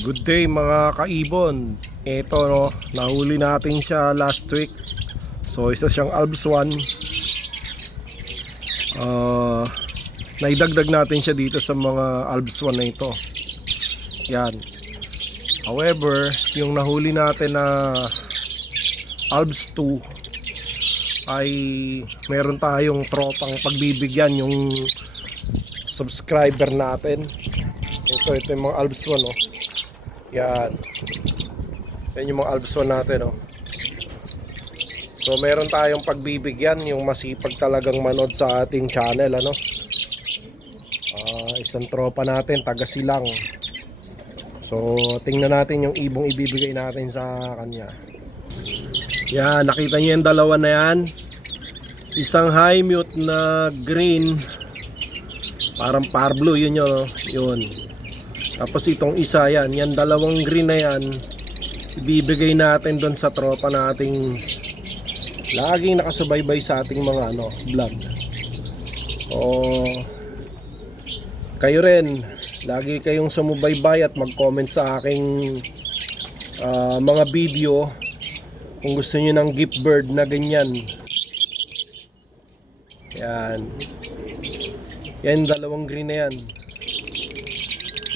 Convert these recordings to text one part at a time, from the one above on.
Good day mga kaibon. Ito no, nahuli natin siya last week. So isa siyang Albs 1. Naidagdag natin siya dito sa mga Albs 1 na ito. Yan. However, yung nahuli natin na Albs 2 ay meron tayong tropang pagbibigyan, yung subscriber natin. Ito yung mga Albs 1 no. Yan. Yan yung mga Albs 1 natin oh. So meron tayong pagbibigyan, yung masipag talagang manood sa ating channel ano. Isang tropa natin, taga Silang. So tingnan natin yung ibong ibibigay natin sa kanya. Yan, nakita niyo yung dalawa na yan. Isang high mute na green, parang par blue, yun yun oh. Yun. Tapos itong isa yan, yan dalawang green na yan, ibibigay natin doon sa tropa nating laging nakasubaybay sa ating mga vlog. O kayo rin, lagi kayong sumubaybay at mag-comment sa aking mga video kung gusto niyo ng gift bird na ganyan. Yan. Yan dalawang green na yan.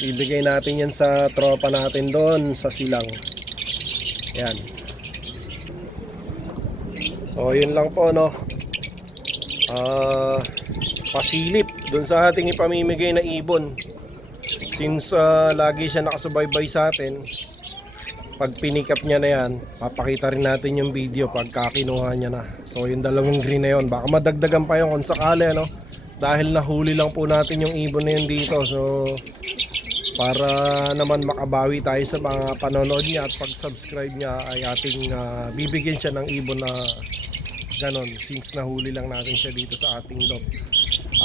Ibigay natin yan sa tropa natin doon sa Silang. Yan. So yun lang po no. Pasilip doon sa ating ipamimigay na ibon. Since lagi siya nakasubaybay sa atin, pag pinikap niya na yan, papakita rin natin yung video pagka kinuha niya na. So yung dalawang green na yun, baka madagdagan pa yun kung sakali no. Dahil nahuli lang po natin yung ibon na yun dito. So para naman makabawi tayo sa mga panonood niya at pag-subscribe niya ay ating bibigyan siya ng ibon na ganon, since nahuli lang natin siya dito sa ating loob.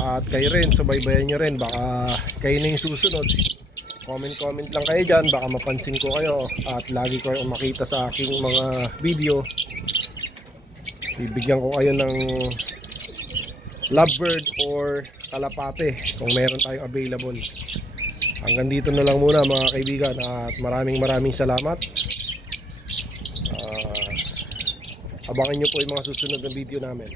At kayo rin, subaybayan nyo rin, baka kayo na yung susunod. Comment lang kayo dyan, baka mapansin ko kayo at lagi ko kayong makita sa aking mga video. Bibigyan ko kayo ng lovebird or kalapate kung meron tayong available. Hanggang dito na lang muna mga kaibigan at maraming salamat. Abangan nyo po yung mga susunod na video namin.